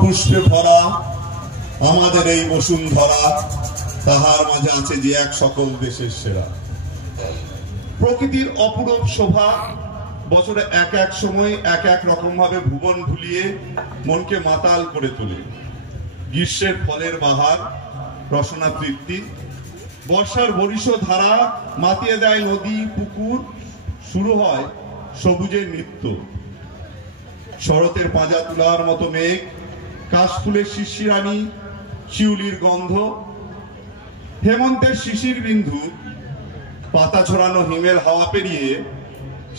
পুষ্পে ভরা আমাদের এই বসুন্ধরা, তাহার মাঝে আছে যে এক সকল দেশের সেরা। প্রকৃতির অপূরব শোভা বছরে এক এক সময় এক এক রকম ভাবে ভুবন ভুলিয়ে মনকে মাতাল করে তোলে। গ্রীষ্মের ফলের বাহার, রসনা তৃপ্তি, বর্ষার বরিশ ধারা মাতিয়ে দেয় নদী পুকুর, শুরু হয় সবুজের নৃত্য। শরতের পাঁজা তুলার মতো মেঘ, কাশফুলের শিশিরানি, শিউলির গন্ধ, হেমন্তের শিশির বিন্দু, পাতা ছড়ানো হিমেল হাওয়া পেরিয়ে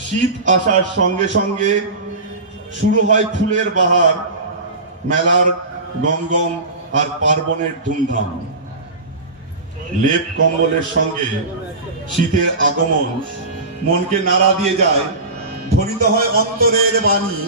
শীত আসার সঙ্গে সঙ্গে শুরু হয় ফুলের বাহার, মেলার গমগম আর পার্বণের ধুমধাম। লেপ কম্বলের সঙ্গে শীতের আগমন মনকে নাড়া দিয়ে যায়, ধ্বনিত হয় অন্তরের বাণী।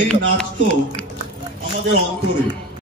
এই নাচ তো আমাদের অন্তরে।